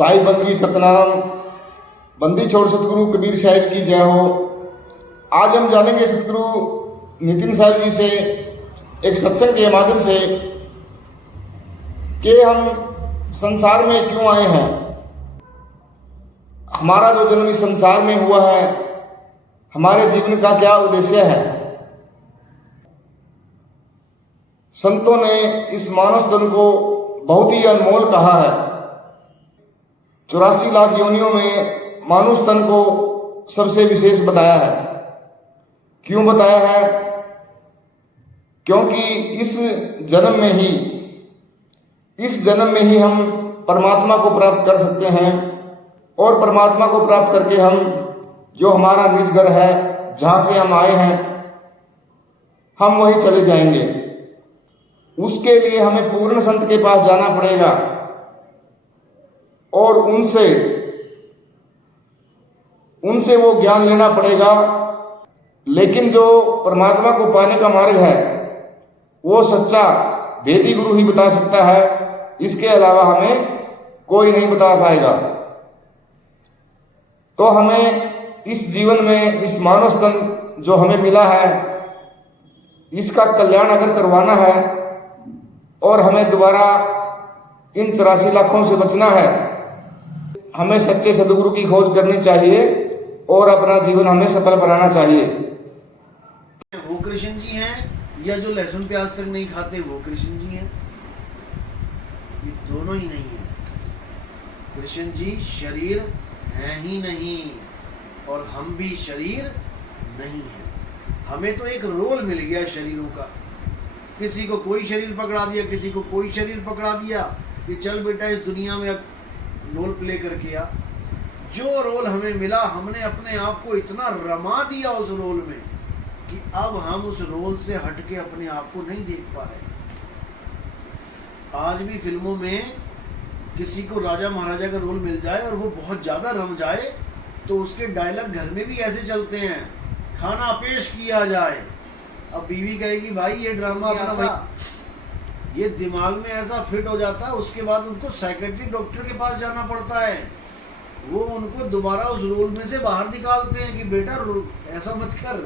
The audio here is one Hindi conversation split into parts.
साई बंदी सतनाम, बंदी छोड़ सतगुरु कबीर साहिब की जय हो। आज हम जानेंगे सतगुरु नितिन साहिब जी से एक सत्संग के माध्यम से कि हम संसार में क्यों आए हैं, हमारा जो जन्म इस संसार में हुआ है, हमारे जीवन का क्या उद्देश्य है। संतों ने इस मानव तन को बहुत ही अनमोल कहा है। 84 लाख योनियों में मानुष तन को सबसे विशेष बताया है। क्यों बताया है? क्योंकि इस जन्म में ही हम परमात्मा को प्राप्त कर सकते हैं और परमात्मा को प्राप्त करके हम जो हमारा निज घर है, जहां से हम आए हैं, हम वहीं चले जाएंगे। उसके लिए हमें पूर्ण संत के पास जाना पड़ेगा और उनसे वो ज्ञान लेना पड़ेगा। लेकिन जो परमात्मा को पाने का मार्ग है वो सच्चा वेदी गुरु ही बता सकता है, इसके अलावा हमें कोई नहीं बता पाएगा। तो हमें इस जीवन में इस मानव तन जो हमें मिला है, इसका कल्याण अगर करवाना है और हमें दोबारा इन 84 लाखों से बचना है, हमें सच्चे सदगुरु की खोज करनी चाहिए और अपना जीवन हमें सफल बनाना चाहिए। वो कृष्ण जी हैं या जो लहसुन प्याज तक नहीं खाते वो कृष्ण जी हैं? ये दोनों ही नहीं है। कृष्ण जी शरीर हैं ही नहीं और हम भी शरीर नहीं है। हमें तो एक रोल मिल गया शरीरों का। किसी को कोई शरीर पकड़ा दिया, किसी को कोई शरीर पकड़ा दिया कि चल बेटा इस दुनिया में अब रोल प्ले करके आ। जो रोल हमें मिला, हमने अपने आप को इतना रमा दिया उस रोल में कि अब हम उस रोल से हटके अपने आप को नहीं देख पा रहे। आज भी फिल्मों में किसी को राजा महाराजा का रोल मिल जाए और वो बहुत ज्यादा रम जाए तो उसके डायलॉग घर में भी ऐसे चलते हैं, खाना पेश किया जाए। अब बीवी कहेगी भाई ये ड्रामा अपना भाई, ये दिमाग में ऐसा फिट हो जाता है। उसके बाद उनको साइकेट्रिक डॉक्टर के पास जाना पड़ता है। वो उनको दोबारा उस रोल में से बाहर निकालते हैं कि बेटा ऐसा मत कर,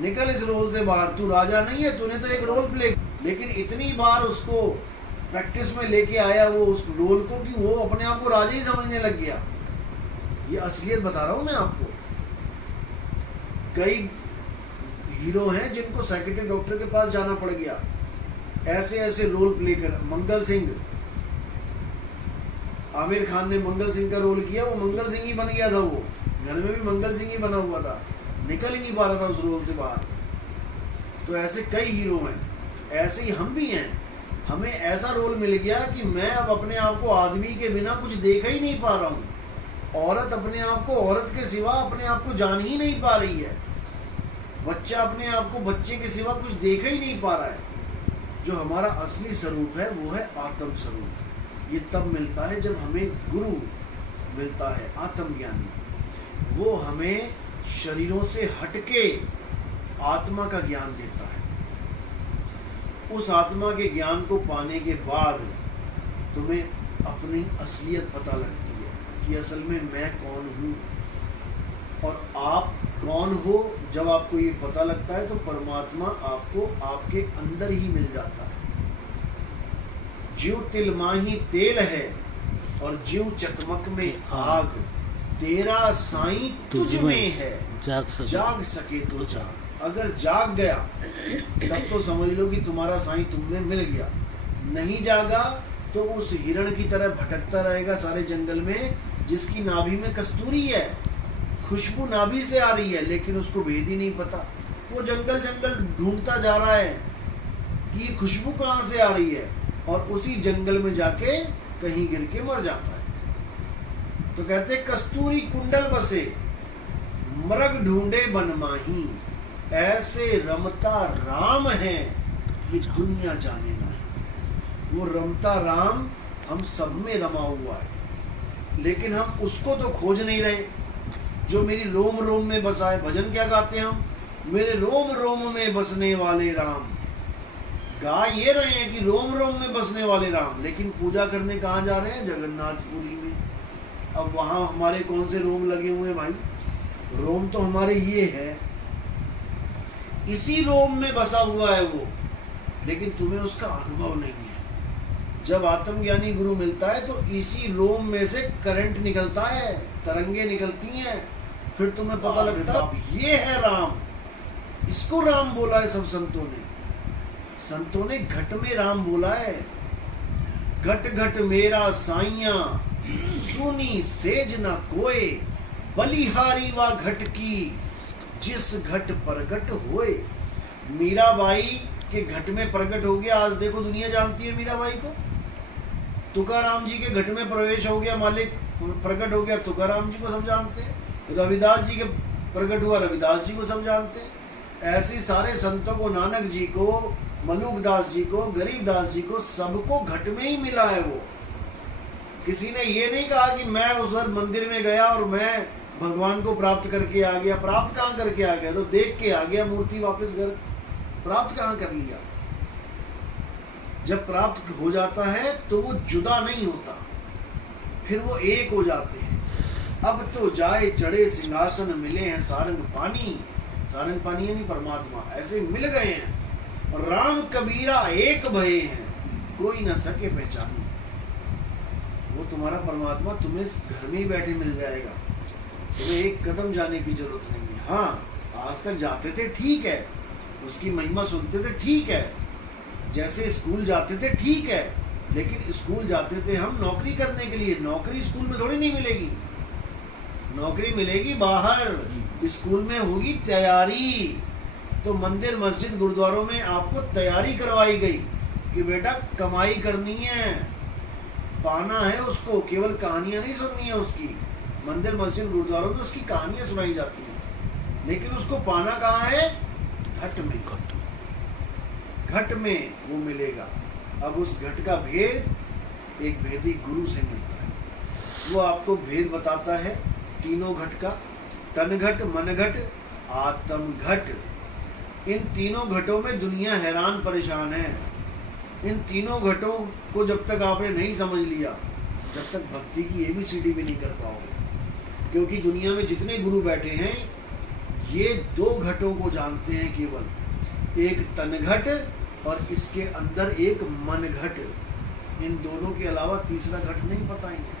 निकल इस रोल से बाहर, तू राजा नहीं है, तूने तो एक रोल प्ले। लेकिन इतनी बार उसको प्रैक्टिस में लेके आया वो उस रोल को कि वो अपने आप को राजा ही समझने लग गया। ये असलियत बता रहा हूं मैं आपको। कई हीरो हैं जिनको साइकेट्रिक डॉक्टर के पास जाना पड़ गया ऐसे ऐसे रोल प्ले कर। मंगल सिंह, आमिर खान ने मंगल सिंह का रोल किया, वो मंगल सिंह ही बन गया था। वो घर में भी मंगल सिंह ही बना हुआ था, निकल ही नहीं पा रहा था उस रोल से बाहर। तो ऐसे कई हीरो हैं, ऐसे ही हम भी हैं। हमें ऐसा रोल मिल गया कि मैं अब अपने आप को आदमी के बिना कुछ देख ही नहीं पा रहा हूँ। औरत अपने आप को औरत के सिवा अपने आप को जान ही नहीं पा रही है। बच्चा अपने आप को बच्चे के सिवा कुछ देख ही नहीं पा रहा है। जो हमारा असली स्वरूप है वो है आत्म स्वरूप। ये तब मिलता है जब हमें गुरु मिलता है, आत्मज्ञानी। वो हमें शरीरों से हटके आत्मा का ज्ञान देता है। उस आत्मा के ज्ञान को पाने के बाद तुम्हें अपनी असलियत पता लगती है कि असल में मैं कौन हूँ और आप कौन हो। जब आपको ये पता लगता है तो परमात्मा आपको आपके अंदर ही मिल जाता है। ज्यों तिल माही तेल है और ज्यों चकमक में आग, तेरा साईं तुझ में है, जाग सके तो जाग। अगर जाग गया तब तो समझ लो कि तुम्हारा साईं तुम में मिल गया। नहीं जागा तो उस हिरण की तरह भटकता रहेगा सारे जंगल में, जिसकी नाभि में कस्तूरी है, खुशबू नाभि से आ रही है, लेकिन उसको भेद ही नहीं पता। वो जंगल जंगल ढूंढता जा रहा है कि ये खुशबू कहाँ से आ रही है, और उसी जंगल में जाके कहीं गिर के मर जाता है। तो कहते कस्तूरी कुंडल बसे, मृग ढूंढे बनमाही, ऐसे रमता राम है ये दुनिया जाने ना। वो रमता राम हम सब में रमा हुआ है, लेकिन हम उसको तो खोज नहीं रहे जो मेरी रोम रोम में बसा है। भजन क्या गाते हैं हम? मेरे रोम रोम में बसने वाले राम। गा ये रहे हैं कि रोम रोम में बसने वाले राम, लेकिन पूजा करने कहाँ जा रहे हैं? जगन्नाथपुरी में। अब वहां हमारे कौन से रोम लगे हुए हैं भाई? रोम तो हमारे ये है, इसी रोम में बसा हुआ है वो, लेकिन तुम्हें उसका अनुभव नहीं है। जब आत्मज्ञानी गुरु मिलता है तो इसी रोम में से करंट निकलता है, तरंगे निकलती हैं, फिर तुम्हें पता लगता है ये है राम। इसको राम बोला है सब संतों ने। संतों ने घट में राम बोला है। घट घट मेरा साइया सुनी सेज न कोय, बलिहारी वा घट की जिस घट प्रगट होए। मीराबाई के घट में प्रकट हो गया, आज देखो दुनिया जानती है मीराबाई को। तुकाराम जी के घट में प्रवेश हो गया, मालिक प्रकट हो गया, तुकाराम जी को सब जानते हैं। रविदास जी के प्रकट हुआ, रविदास जी को सब जानते हैं। ऐसे सारे संतों को, नानक जी को, मलुकदास जी को, गरीबदास जी को, सबको घट में ही मिला है वो। किसी ने ये नहीं कहा कि मैं उस मंदिर में गया और मैं भगवान को प्राप्त करके आ गया। प्राप्त कहाँ करके आ गया? तो देख के आ गया मूर्ति वापस घर। प्राप्त कहाँ कर लिया? जब प्राप्त हो जाता है तो वो जुदा नहीं होता, फिर वो एक हो जाते हैं। अब तो जाए चढ़े सिंहासन, मिले हैं सारंग पानी। सारंग पानी है नहीं परमात्मा, ऐसे मिल गए हैं। और राम कबीरा एक भये हैं, कोई न सके पहचानी। वो तुम्हारा परमात्मा तुम्हें घर में ही बैठे मिल जाएगा, तुम्हें एक कदम जाने की जरूरत नहीं है। हाँ, आज तक जाते थे ठीक है, उसकी महिमा सुनते थे ठीक है, जैसे स्कूल जाते थे ठीक है, लेकिन स्कूल जाते थे हम नौकरी करने के लिए। नौकरी स्कूल में थोड़ी नहीं मिलेगी, नौकरी मिलेगी बाहर। स्कूल में होगी तैयारी। तो मंदिर, मस्जिद, गुरुद्वारों में आपको तैयारी करवाई गई कि बेटा कमाई करनी है, पाना है उसको, केवल कहानियां नहीं सुननी है उसकी। मंदिर, मस्जिद, गुरुद्वारों में उसकी कहानियां सुनाई जाती हैं, लेकिन उसको पाना कहाँ है? घट में। घट में वो मिलेगा। अब उस घट का भेद एक भेदी गुरु से मिलता है। वो आपको भेद बताता है तीनों घट का, तन घट, मन घट, आत्म घट। इन तीनों घटों में दुनिया हैरान परेशान है। इन तीनों घटों को जब तक आपने नहीं समझ लिया, जब तक भक्ति की ABCD भी नहीं कर पाओगे। क्योंकि दुनिया में जितने गुरु बैठे हैं ये दो घटों को जानते हैं केवल, एक तन घट और इसके अंदर एक मन घट। इन दोनों के अलावा तीसरा घट नहीं पता इन्हें,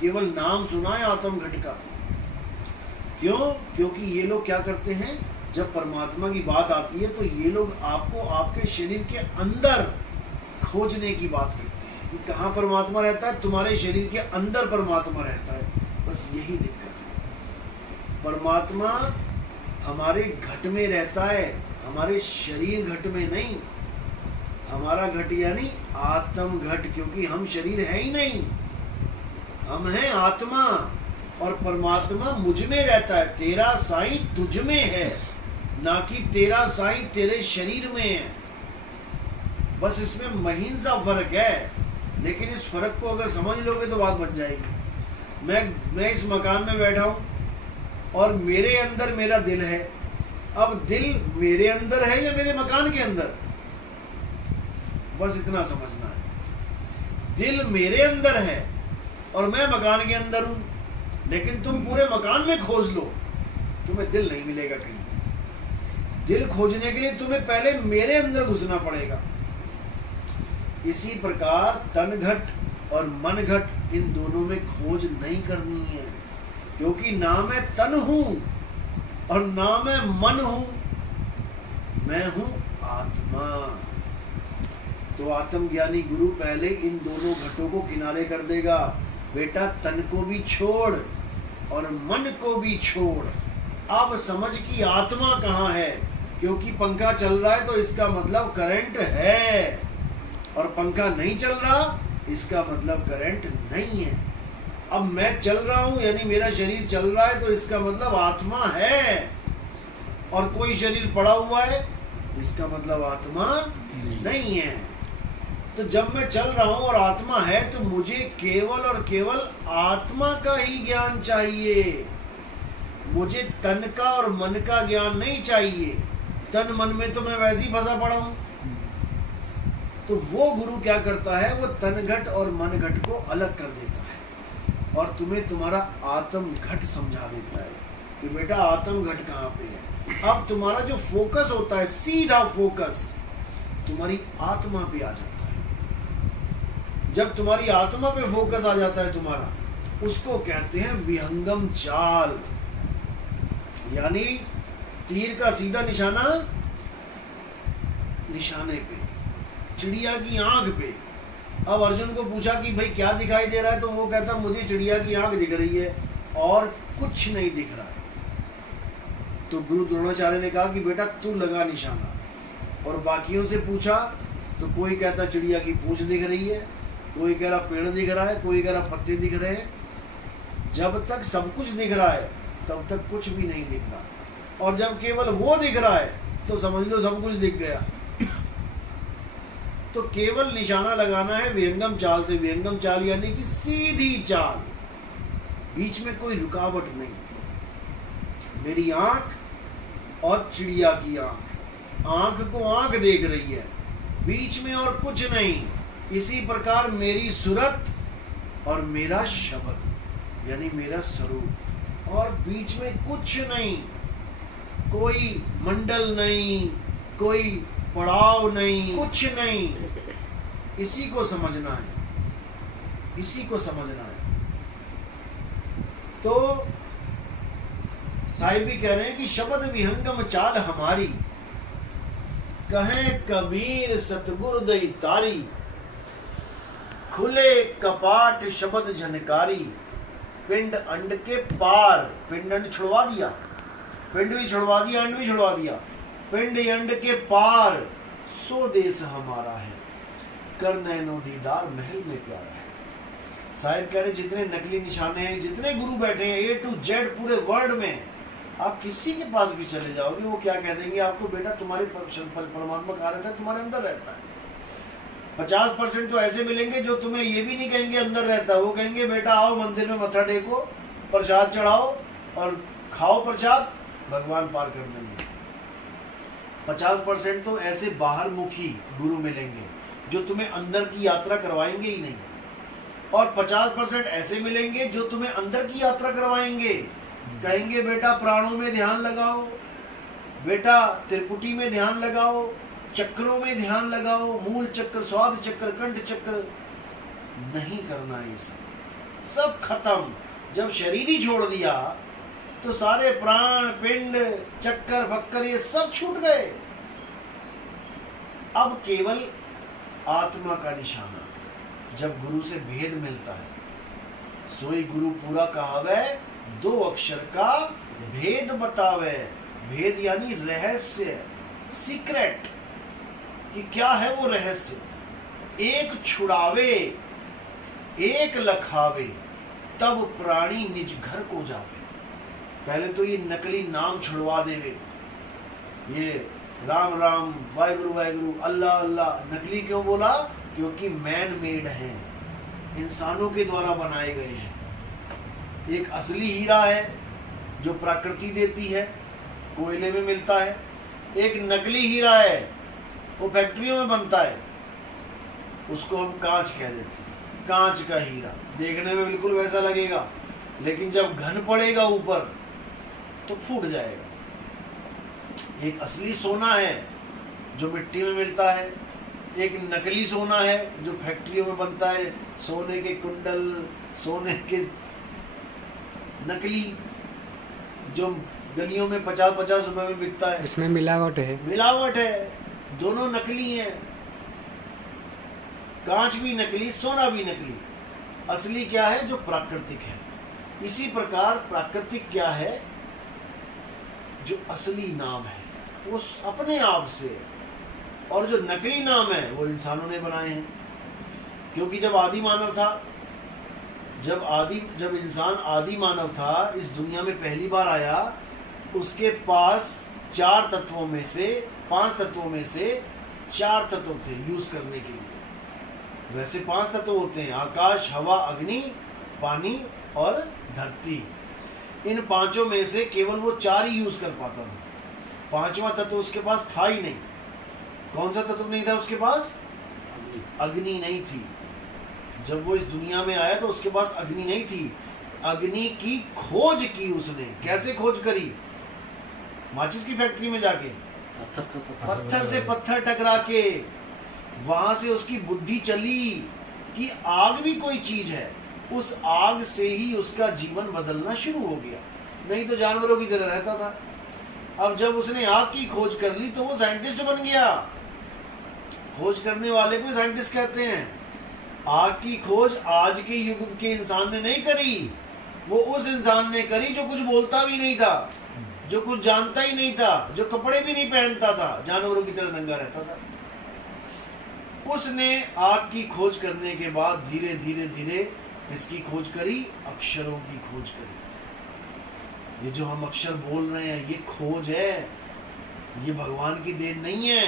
केवल नाम सुना है आत्म घट का। क्यों? क्योंकि ये लोग क्या करते हैं, जब परमात्मा की बात आती है तो ये लोग आपको आपके शरीर के अंदर खोजने की बात करते हैं कि कहाँ परमात्मा रहता है। तुम्हारे शरीर के अंदर परमात्मा रहता है, बस यही दिक्कत है। परमात्मा हमारे घट में रहता है, हमारे शरीर घट में नहीं। हमारा घट यानी आत्म घट, क्योंकि हम शरीर है ही नहीं, हम हैं आत्मा। और परमात्मा मुझ में रहता है। तेरा साईं तुझ में है, ना कि तेरा साईं तेरे शरीर में है। बस इसमें महीन सा फर्क है, लेकिन इस फर्क को अगर समझ लोगे तो बात बन जाएगी। मैं इस मकान में बैठा हूं और मेरे अंदर मेरा दिल है। अब दिल मेरे अंदर है या मेरे मकान के अंदर? बस इतना समझना है। दिल मेरे अंदर है और मैं मकान के अंदर हूं, लेकिन तुम पूरे मकान में खोज लो, तुम्हें दिल नहीं मिलेगा कहीं। दिल खोजने के लिए तुम्हें पहले मेरे अंदर घुसना पड़ेगा। इसी प्रकार तन घट और मन घट, इन दोनों में खोज नहीं करनी है, क्योंकि ना मैं तन हूं और ना मैं मन हूं, मैं हूं आत्मा। तो आत्मज्ञानी गुरु पहले इन दोनों घटों को किनारे कर देगा। बेटा तन को भी छोड़ और मन को भी छोड़। अब समझ कि आत्मा कहाँ है, क्योंकि पंखा चल रहा है तो इसका मतलब करंट है, और पंखा नहीं चल रहा इसका मतलब करंट नहीं है। अब मैं चल रहा हूं यानी मेरा शरीर चल रहा है, तो इसका मतलब आत्मा है। और कोई शरीर पड़ा हुआ है, इसका मतलब आत्मा नहीं है। तो जब मैं चल रहा हूं और आत्मा है, तो मुझे केवल और केवल आत्मा का ही ज्ञान चाहिए। मुझे तन का और मन का ज्ञान नहीं चाहिए। तन मन में तो मैं वैसे ही फंसा पड़ा हूं। तो वो गुरु क्या करता है, वो तन घट और मन घट को अलग कर देता है। और तुम्हें तुम्हारा आत्म घट समझा देता है कि बेटा आत्म घट कहाँ पे है। अब तुम्हारा जो फोकस होता है, सीधा फोकस तुम्हारी आत्मा पे आ जाता है। जब तुम्हारी आत्मा पे फोकस आ जाता है तुम्हारा, उसको कहते हैं विहंगम चाल, यानी तीर का सीधा निशाना निशाने पे, चिड़िया की आंख पे। अब अर्जुन को पूछा कि भाई क्या दिखाई दे रहा है, तो वो कहता मुझे चिड़िया की आंख दिख रही है और कुछ नहीं दिख रहा है। तो गुरु द्रोणाचार्य ने कहा कि बेटा तू लगा निशाना। और बाकियों से पूछा तो कोई कहता चिड़िया की पूंछ दिख रही है, कोई कह रहा पेड़ दिख रहा है, कोई कह रहा पत्ते दिख रहे हैं। जब तक सब कुछ दिख रहा है तब तक कुछ भी नहीं दिख रहा, और जब केवल वो दिख रहा है तो समझ लो सब कुछ दिख गया। तो केवल निशाना लगाना है विहंगम चाल से। विहंगम चाल यानी कि सीधी चाल, बीच में कोई रुकावट नहीं। मेरी आंख और चिड़िया की आंख, आंख को आंख देख रही है, बीच में और कुछ नहीं। इसी प्रकार मेरी सूरत और मेरा शब्द यानी मेरा स्वरूप, और बीच में कुछ नहीं, कोई मंडल नहीं, कोई पड़ाव नहीं, कुछ नहीं। इसी को समझना है, इसी को समझना है। तो साहिब भी कह रहे हैं कि शब्द विहंगम चाल हमारी, कहें कबीर सतगुरु दई तारी, खुले कपाट शब्द झनकारी, पिंड अंड के पार। पिंड अंड छुड़वा दिया, पिंड भी छुड़वा दिया, अंड भी छुड़वा दिया। पिंड अंड के पार सो देश हमारा है, कर नैनो दीदार महल में प्यारा है। साहिब कह रहे जितने नकली निशाने हैं, जितने गुरु बैठे हैं A to Z पूरे वर्ल्ड में, आप किसी के पास भी चले जाओगे वो क्या कह देंगे आपको, बेटा तुम्हारे परमात्मा कहाँ रहता है, तुम्हारे अंदर रहता है। 50% तो ऐसे मिलेंगे जो तुम्हें ये भी नहीं कहेंगे अंदर रहता है, वो कहेंगे बेटा आओ मंदिर में मत्था टेको, प्रसाद चढ़ाओ और खाओ प्रसाद, भगवान पार कर देंगे। 50% तो ऐसे बाहर मुखी गुरु मिलेंगे जो तुम्हें अंदर की यात्रा करवाएंगे ही नहीं, और 50% ऐसे मिलेंगे जो तुम्हें अंदर की यात्रा करवाएंगे। कहेंगे बेटा प्राणों में ध्यान लगाओ, बेटा त्रिपुटी में ध्यान लगाओ, चक्रों में ध्यान लगाओ, मूल चक्र, स्वाद चक्र, कंठ चक्र। नहीं करना ये सब खत्म। जब शरीर ही छोड़ दिया तो सारे प्राण, पिंड, चक्कर फक्कर ये सब छूट गए। अब केवल आत्मा का निशाना। जब गुरु से भेद मिलता है, सोई गुरु पूरा कहावे, 2 अक्षर का भेद बतावे। भेद यानी रहस्य, सीक्रेट, कि क्या है वो रहस्य। एक छुड़ावे, एक लखावे, तब प्राणी निज घर को जावे। पहले तो ये नकली नाम छुड़वा देवे, ये राम राम, वाहिगुरु वाहिगुरु, अल्लाह अल्लाह। नकली क्यों बोला? क्योंकि मैन मेड हैं, इंसानों के द्वारा बनाए गए हैं। एक असली हीरा है जो प्रकृति देती है, कोयले में मिलता है। एक नकली हीरा है, वो फैक्ट्रियों में बनता है, उसको हम कांच कह देते हैं। कांच का हीरा देखने में बिल्कुल वैसा लगेगा, लेकिन जब घन पड़ेगा ऊपर तो फूट जाएगा। एक असली सोना है जो मिट्टी में मिलता है, एक नकली सोना है जो फैक्ट्रियों में बनता है। सोने के कुंडल, सोने के नकली जो गलियों में 50-50 रुपए में बिकता है, इसमें मिलावट है। मिलावट है, दोनों नकली हैं। कांच भी नकली, सोना भी नकली। असली क्या है? जो प्राकृतिक है। इसी प्रकार प्राकृतिक क्या है? जो असली नाम है वो अपने आप से है, और जो नकली नाम है वो इंसानों ने बनाए हैं। क्योंकि जब आदि मानव था, जब इंसान आदि मानव था, इस दुनिया में पहली बार आया, उसके पास 4 तत्वों में से 5 तत्वों में से 4 तत्व थे यूज करने के लिए। वैसे 5 तत्व होते हैं, आकाश, हवा, अग्नि, पानी और धरती। इन 5 में से केवल वो 4 ही यूज कर पाता था। 5वां तत्व उसके पास था ही नहीं। कौन सा तत्व नहीं था उसके पास? अग्नि नहीं थी। जब वो इस दुनिया में आया तो उसके पास अग्नि नहीं थी, अग्नि की खोज की उसने। कैसे खोज करी? माचिस की फैक्ट्री में जाके पत्थर से पत्थर टकरा के, वहां से उसकी बुद्धि चली कि आग भी कोई चीज है। उस आग से ही उसका जीवन बदलना शुरू हो गया, नहीं तो जानवरों की तरह रहता था। अब जब उसने आग की खोज कर ली तो वो साइंटिस्ट बन गया। खोज करने वाले को साइंटिस्ट कहते हैं। आग की खोज आज के युग के इंसान ने नहीं करी, वो उस इंसान ने करी जो कुछ बोलता भी नहीं था, जो कुछ जानता ही नहीं था, जो कपड़े भी नहीं पहनता था, जानवरों की तरह नंगा रहता था। उसने आग की खोज करने के बाद धीरे धीरे धीरे इसकी खोज करी, अक्षरों की खोज करी। ये जो हम अक्षर बोल रहे हैं ये खोज है, ये भगवान की देन नहीं है,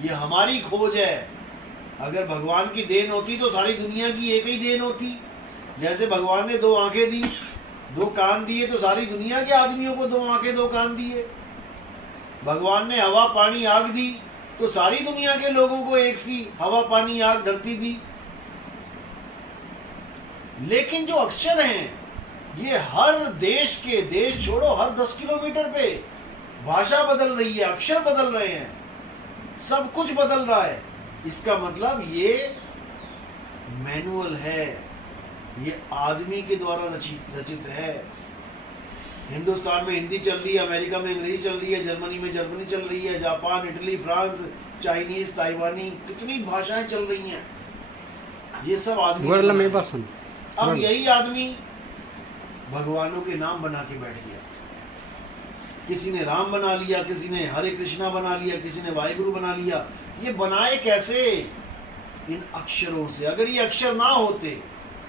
ये हमारी खोज है। अगर भगवान की देन होती तो सारी दुनिया की एक ही देन होती। जैसे भगवान ने 2 आंखें दी, 2 कान दिए तो सारी दुनिया के आदमियों को 2 आंखें 2 कान दिए। भगवान ने हवा पानी आग दी तो सारी दुनिया के लोगों को एक सी हवा पानी आग धरती दी। लेकिन जो अक्षर हैं ये हर देश के, देश छोड़ो हर 10 किलोमीटर पे भाषा बदल रही है, अक्षर बदल रहे हैं, सब कुछ बदल रहा है। इसका मतलब ये मैनुअल है, ये आदमी के द्वारा रचित है। हिंदुस्तान में हिंदी चल रही है, अमेरिका में अंग्रेजी चल रही है, जर्मनी में जर्मनी चल रही है, जापान, इटली, फ्रांस, चाइनीज, ताइवानी, कितनी भाषाएं चल रही हैं। ये सब आदमी। अब यही आदमी भगवानों के नाम बना के बैठ गया। किसी ने राम बना लिया, किसी ने हरे कृष्णा बना लिया, किसी ने वाहिगुरु बना लिया। ये बनाए कैसे? इन अक्षरों से। अगर ये अक्षर ना होते,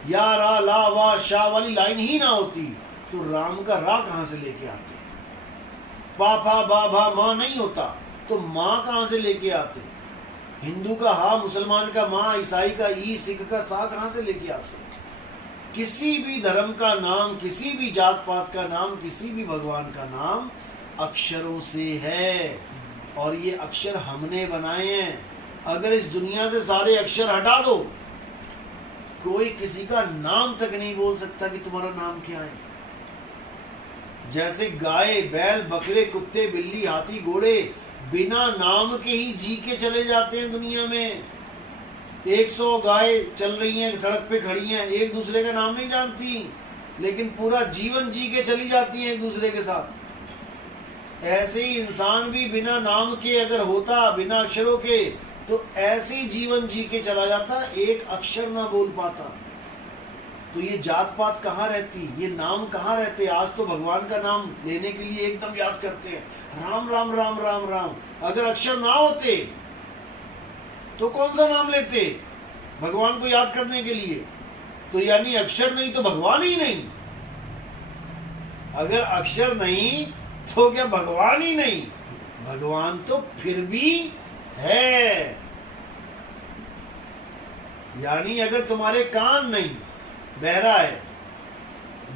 या रा ला वा शा वाली लाइन ही ना होती तो राम का रा कहां से लेके आते? पा फा बा भा मां नहीं होता तो मां कहां से लेके आते? हिंदू का हा, मुसलमान का मां, ईसाई का ई, सिख का सा कहां से लेके आते? किसी भी धर्म का नाम, किसी भी जात पात का नाम, किसी भी भगवान का नाम अक्षरों से है, और ये अक्षर हमने बनाए हैं। अगर इस दुनिया से सारे अक्षर हटा दो, कोई किसी का नाम तक नहीं बोल सकता कि तुम्हारा नाम क्या है। जैसे गाय, बैल, बकरे, कुत्ते, बिल्ली, हाथी, घोड़े बिना नाम के ही जी के चले जाते हैं दुनिया में। 100 गाय चल रही हैं, सड़क पे खड़ी हैं, एक दूसरे का नाम नहीं जानती, लेकिन पूरा जीवन जी के चली जाती हैं एक दूसरे के साथ। ऐसे ही इंसान भी बिना नाम के अगर होता, बिना अक्षरों के, तो ऐसे ही जीवन जी के चला जाता, एक अक्षर ना बोल पाता। तो ये जात पात कहाँ रहती, ये नाम कहाँ रहते? आज तो भगवान का नाम लेने के लिए एकदम याद करते हैं, राम राम राम राम राम। अगर अक्षर ना होते तो कौन सा नाम लेते भगवान को याद करने के लिए? तो यानी अक्षर नहीं तो भगवान ही नहीं। अगर अक्षर नहीं तो क्या भगवान ही नहीं? भगवान तो फिर भी है। यानी अगर तुम्हारे कान नहीं, बहरा है,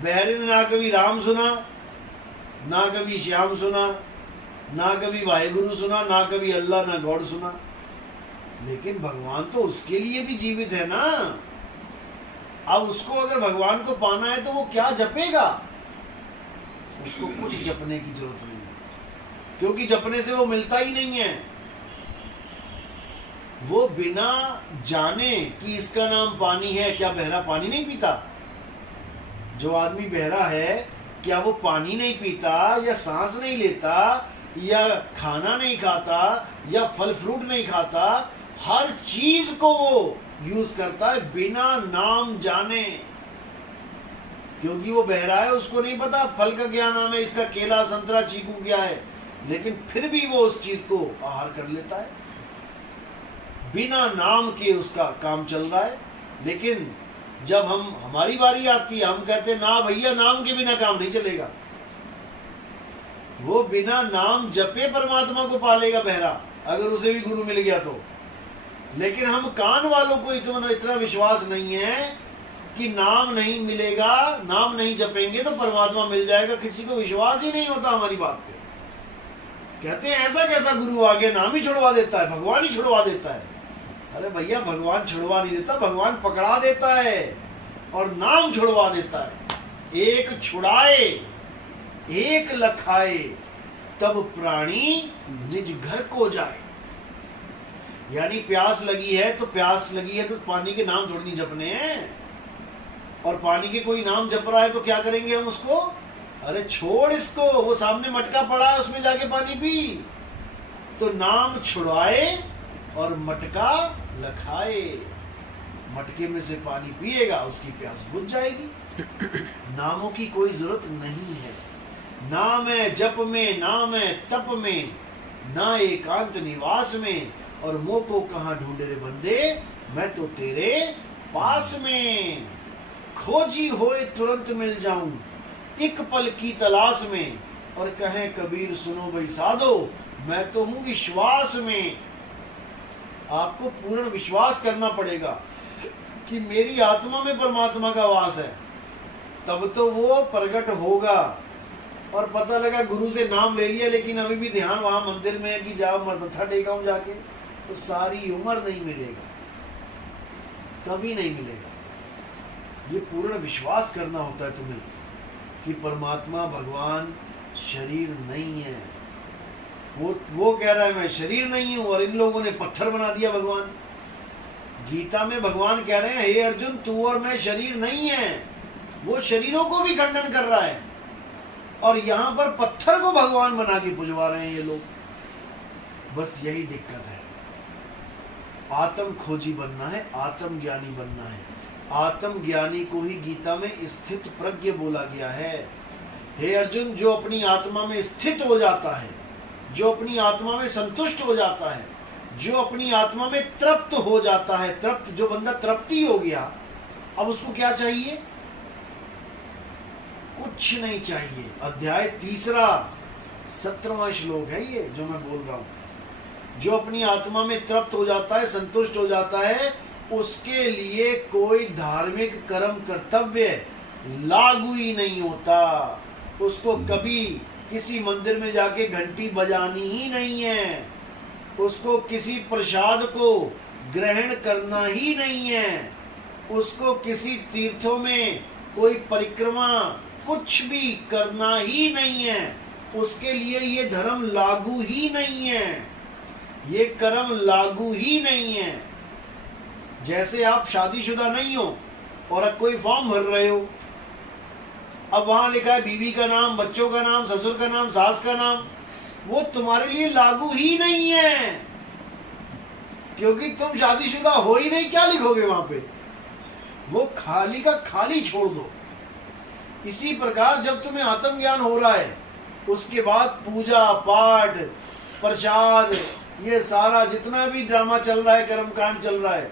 बहरे ने ना कभी राम सुना, ना कभी श्याम सुना, ना कभी वाहिगुरु सुना, ना कभी अल्लाह, ना गॉड सुना, लेकिन भगवान तो उसके लिए भी जीवित है ना। अब उसको अगर भगवान को पाना है तो वो क्या जपेगा? उसको कुछ जपने की जरूरत नहीं है, क्योंकि जपने से वो मिलता ही नहीं है। वो बिना जाने कि इसका नाम पानी है, क्या बहरा पानी नहीं पीता? जो आदमी बहरा है क्या वो पानी नहीं पीता, या सांस नहीं लेता, या खाना नहीं खाता, या फल फ्रूट नहीं खाता? हर चीज को वो यूज करता है बिना नाम जाने, क्योंकि वो बहरा है, उसको नहीं पता फल का क्या नाम है, इसका केला, संतरा, चीकू क्या है, लेकिन फिर भी वो उस चीज को आहार कर लेता है। बिना नाम के उसका काम चल रहा है। लेकिन जब हमारी बारी आती है, हम कहते हैं ना भैया, नाम के बिना काम नहीं चलेगा। वो बिना नाम जपे परमात्मा को पालेगा बहरा, अगर उसे भी गुरु मिल गया तो। लेकिन हम कान वालों को इतना विश्वास नहीं है कि नाम नहीं मिलेगा, नाम नहीं जपेंगे तो परमात्मा मिल जाएगा। किसी को विश्वास ही नहीं होता हमारी बात पे। कहते हैं ऐसा कैसा गुरु आ गया, नाम ही छुड़वा देता है, भगवान ही छुड़वा देता है। अरे भैया, भगवान छुड़वा नहीं देता, भगवान पकड़ा देता है और नाम छुड़वा देता है। एक छुड़ाए एक लखाए, तब प्राणी निज घर को जाए। यानी प्यास लगी है तो पानी के नाम थोड़ी नहीं जपने हैं, और पानी के कोई नाम जप रहा है तो क्या करेंगे हम उसको? अरे छोड़ इसको, वो सामने मटका पड़ा है उसमें जाके पानी पी। तो नाम छुड़ाए और मटका लखाए, मटके में से पानी पिएगा उसकी प्यास बुझ जाएगी। नामों की कोई जरूरत नहीं है। नाम है जप में, नाम है तप में, ना एकांत निवास में, और मोह को कहां ढूंढे रे बंदे, मैं तो तेरे पास में। खोजी होए तुरंत मिल जाऊं, एक पल की तलाश में, और कहे कबीर सुनो भाई साधो, मैं तो हूं विश्वास में। आपको पूर्ण विश्वास करना पड़ेगा कि मेरी आत्मा में परमात्मा का वास है, तब तो वो प्रकट होगा। और पता लगा गुरु से नाम ले लिया लेकिन अभी भी ध्यान वहां मंदिर में है कि जाओ मत्था टेकाऊं जाके, तो सारी उम्र नहीं मिलेगा, कभी नहीं मिलेगा। ये पूर्ण विश्वास करना होता है तुम्हें कि परमात्मा भगवान शरीर नहीं है। वो कह रहा है मैं शरीर नहीं हूं, और इन लोगों ने पत्थर बना दिया भगवान। गीता में भगवान कह रहे हैं हे अर्जुन, तू और मैं शरीर नहीं है। वो शरीरों को भी खंडन कर रहा है, और यहां पर पत्थर को भगवान बना के पुजवा रहे हैं ये लोग। बस यही दिक्कत है। आत्म खोजी बनना है, आत्म ज्ञानी बनना है। आत्म ज्ञानी को ही गीता में स्थित प्रज्ञ बोला गया है। हे अर्जुन, जो अपनी आत्मा में स्थित हो जाता है, जो अपनी आत्मा में संतुष्ट हो जाता है, जो अपनी आत्मा में तृप्त हो जाता है, तृप्त जो बंदा तृप्ति हो गया, अब उसको क्या चाहिए? कुछ नहीं चाहिए। अध्याय 3 17वां श्लोक है ये जो मैं बोल रहा हूं। जो अपनी आत्मा में तृप्त हो जाता है, संतुष्ट हो जाता है, उसके लिए कोई धार्मिक कर्म कर्तव्य लागू ही नहीं होता। उसको कभी किसी मंदिर में जाके घंटी बजानी ही नहीं है, उसको किसी प्रसाद को ग्रहण करना ही नहीं है, उसको किसी तीर्थों में कोई परिक्रमा कुछ भी करना ही नहीं है। उसके लिए ये धर्म लागू ही नहीं है, ये कर्म लागू ही नहीं है। जैसे आप शादीशुदा नहीं हो और कोई फॉर्म भर रहे हो, अब वहां लिखा है बीवी का नाम, बच्चों का नाम, ससुर का नाम, सास का नाम, वो तुम्हारे लिए लागू ही नहीं है, क्योंकि तुम शादीशुदा हो ही नहीं। क्या लिखोगे वहां पे? वो खाली का खाली छोड़ दो। इसी प्रकार जब तुम्हें आत्मज्ञान हो रहा है, उसके बाद पूजा पाठ, प्रसाद, ये सारा जितना भी ड्रामा चल रहा है, कर्मकांड चल रहा है,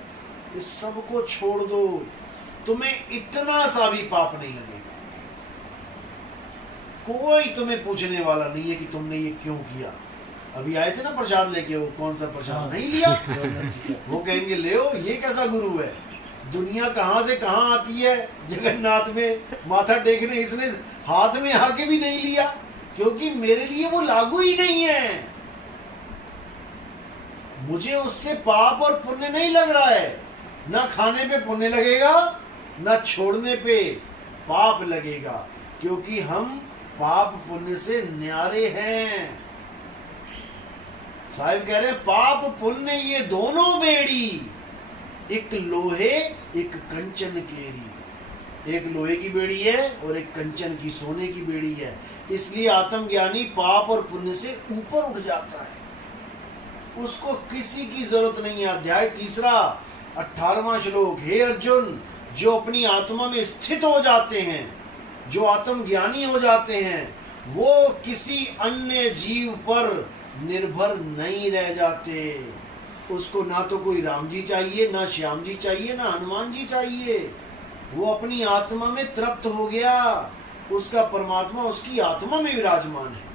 इस सब को छोड़ दो। तुम्हें इतना सा भी पाप नहीं लगेगा। कोई तुम्हें पूछने वाला नहीं है कि तुमने ये क्यों किया। अभी आए थे ना प्रसाद लेके, वो कौन सा प्रसाद नहीं लिया? वो कहेंगे ले ओ, ये कैसा गुरु है? दुनिया कहां से कहां आती है जगन्नाथ में माथा टेकने, इसने हाथ में आके भी नहीं लिया, क्योंकि मेरे लिए वो लागू ही नहीं है। मुझे उससे पाप और पुण्य नहीं लग रहा है। ना खाने पे पुण्य लगेगा, ना छोड़ने पे पाप लगेगा, क्योंकि हम पाप पुण्य से न्यारे हैं। साहिब कह रहे हैं पाप पुण्य ये दोनों बेड़ी, एक लोहे एक कंचन केरी। एक लोहे की बेड़ी है और एक कंचन की, सोने की बेड़ी है। इसलिए आत्मज्ञानी पाप और पुण्य से ऊपर उठ जाता है, उसको किसी की जरूरत नहीं है। अध्याय 3 18वां श्लोक। हे अर्जुन, जो अपनी आत्मा में स्थित हो जाते हैं, जो आत्मज्ञानी हो जाते हैं, वो किसी अन्य जीव पर निर्भर नहीं रह जाते। उसको ना तो कोई राम जी चाहिए, ना श्याम जी चाहिए, ना हनुमान जी चाहिए। वो अपनी आत्मा में तृप्त हो गया, उसका परमात्मा उसकी आत्मा में विराजमान है।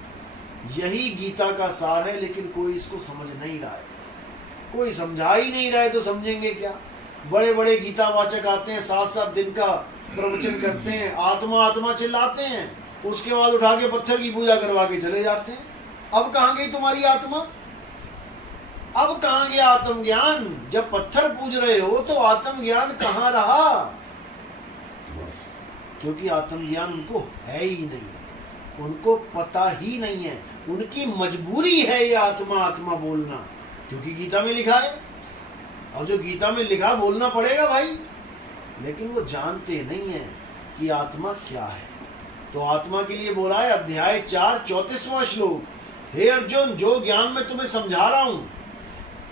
यही गीता का सार है, लेकिन कोई इसको समझ नहीं रहा है। कोई समझा ही नहीं रहा है तो समझेंगे क्या? बड़े बड़े गीता वाचक आते हैं, 7-7 दिन का प्रवचन करते हैं, आत्मा आत्मा चिल्लाते हैं, उसके बाद उठा के पत्थर की पूजा करवा के चले जाते हैं। अब कहां गई तुम्हारी आत्मा? अब कहां गया आत्मज्ञान? जब पत्थर पूज रहे हो तो आत्मज्ञान कहां रहा? क्योंकि आत्मज्ञान उनको है ही नहीं, उनको पता ही नहीं है। उनकी मजबूरी है ये आत्मा आत्मा बोलना, क्योंकि गीता में लिखा है, और जो गीता में लिखा बोलना पड़ेगा भाई। लेकिन वो जानते नहीं है कि आत्मा क्या है। तो आत्मा के लिए बोला है अध्याय 4 34वां श्लोक, हे अर्जुन, जो ज्ञान मैं तुम्हें समझा रहा हूं,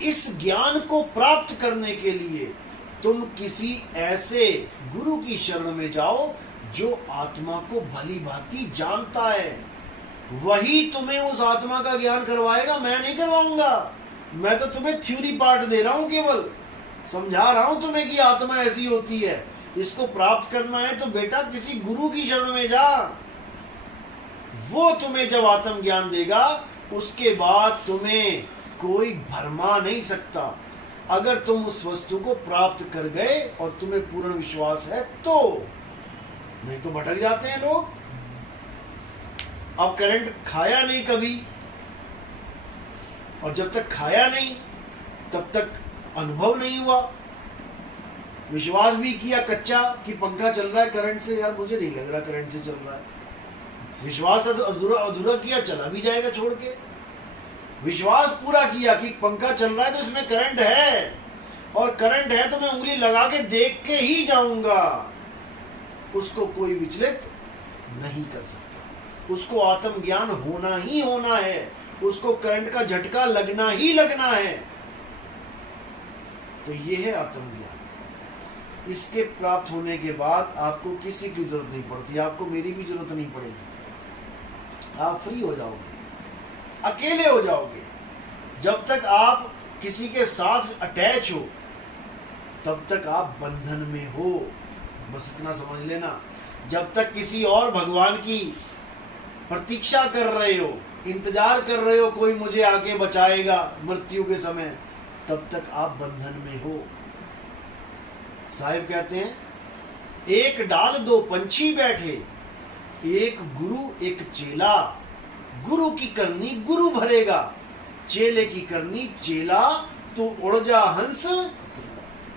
इस ज्ञान को प्राप्त करने के लिए तुम किसी ऐसे गुरु की शरण में जाओ जो आत्मा को भली भांति जानता है। वही तुम्हें उस आत्मा का ज्ञान करवाएगा, मैं नहीं करवाऊंगा। मैं तो तुम्हें थ्योरी पार्ट दे रहा हूं, केवल समझा रहा हूं तुम्हें कि आत्मा ऐसी होती है। इसको प्राप्त करना है तो बेटा किसी गुरु की शरण में जा, वो तुम्हें जब आत्म ज्ञान देगा उसके बाद तुम्हें कोई भरमा नहीं सकता। अगर तुम उस वस्तु को प्राप्त कर गए और तुम्हें पूर्ण विश्वास है तो, नहीं तो भटक जाते हैं लोग। अब करंट खाया नहीं कभी, और जब तक खाया नहीं तब तक अनुभव नहीं हुआ। विश्वास भी किया कच्चा कि पंखा चल रहा है करंट से, यार मुझे नहीं लग रहा करंट से चल रहा है। विश्वास अधूरा किया, चला भी जाएगा छोड़ के। विश्वास पूरा किया कि पंखा चल रहा है तो इसमें करंट है, और करंट है तो मैं उंगली लगा के देख के ही जाऊंगा। उसको कोई विचलित नहीं कर सकता। उसको आत्मज्ञान होना ही होना है, उसको करंट का झटका लगना ही लगना है। तो ये है आत्मज्ञान। इसके प्राप्त होने के बाद आपको किसी की जरूरत नहीं पड़ती, आपको मेरी भी जरूरत नहीं पड़ेगी। आप फ्री हो जाओगे, अकेले हो जाओगे। जब तक आप किसी के साथ अटैच हो तब तक आप बंधन में हो, बस इतना समझ लेना। जब तक किसी और भगवान की प्रतीक्षा कर रहे हो, इंतजार कर रहे हो कोई मुझे आके बचाएगा मृत्यु के समय, तब तक आप बंधन में हो। साहिब कहते हैं, एक डाल दो पंछी बैठे, एक गुरु एक चेला। गुरु की करनी गुरु भरेगा, चेले की करनी चेला। तू उड़ जा हंस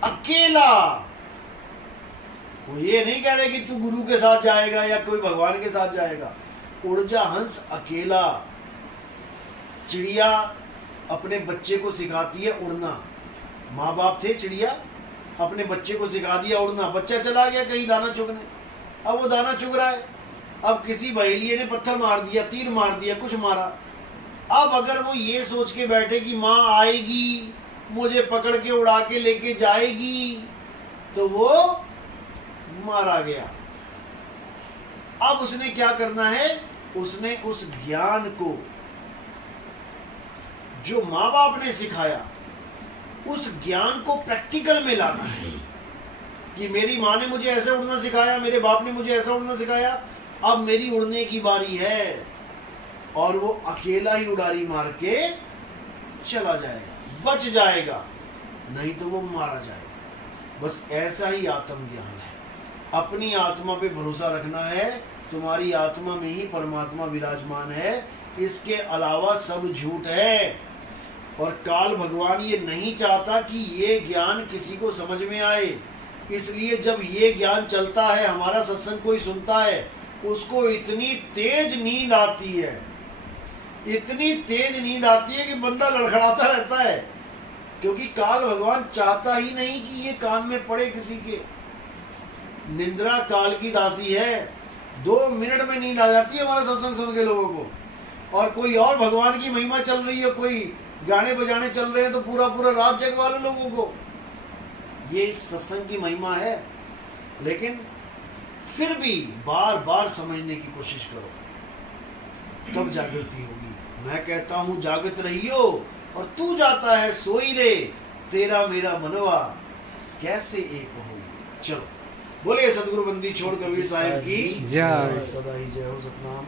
अकेला। वो ये नहीं कह रहे कि तू गुरु के साथ जाएगा या कोई भगवान के साथ जाएगा। उड़ जा हंस अकेला। चिड़िया अपने बच्चे को सिखाती है उड़ना। माँ बाप थे, चिड़िया अपने बच्चे को सिखा दिया उड़ना। बच्चा चला गया कहीं दाना चुगने, अब वो दाना चुग रहा है। अब किसी बहेलिये ने पत्थर मार दिया, तीर मार दिया, कुछ मारा। अब अगर वो ये सोच के बैठे कि माँ आएगी मुझे पकड़ के उड़ा के लेके जाएगी, तो वो मारा गया। अब उसने क्या करना है? उसने उस ज्ञान को जो माँ बाप ने सिखाया, उस ज्ञान को प्रैक्टिकल में लाना है कि मेरी माँ ने मुझे ऐसे उड़ना सिखाया, मेरे बाप ने मुझे ऐसा उड़ना सिखाया, अब मेरी उड़ने की बारी है। और वो अकेला ही उड़ारी मार के चला जाएगा, बच जाएगा, नहीं तो वो मारा जाएगा। बस ऐसा ही आत्मज्ञान है। अपनी आत्मा पे भरोसा रखना है। तुम्हारी आत्मा में ही परमात्मा विराजमान है, इसके अलावा सब झूठ है। और काल भगवान ये नहीं चाहता कि ये ज्ञान किसी को समझ में आए। इसलिए जब ये ज्ञान चलता है, हमारा सत्संग कोई सुनता है, उसको इतनी तेज नींद आती है, इतनी तेज नींद आती है कि बंदा लड़खड़ाता रहता है। क्योंकि काल भगवान चाहता ही नहीं कि ये कान में पड़े किसी के। निंद्रा काल की दासी है। 2 मिनट में नींद आ जाती है हमारा सत्संग सुन के लोगों को। और कोई और भगवान की महिमा चल रही है, कोई गाने बजाने चल रहे हैं, तो पूरा पूरा रात जगवा लो लोगों को। ये इस सत्संग की महिमा है। लेकिन फिर भी बार बार समझने की कोशिश करो, तब जागृति होगी। मैं कहता हूं जागृत रहियो, और तू जाता है सोई रे, तेरा मेरा मनवा कैसे एक हो। चलो बोले सतगुरु बंदी छोड़ कबीर साहिब की जय। सदा ही जय हो सतनाम।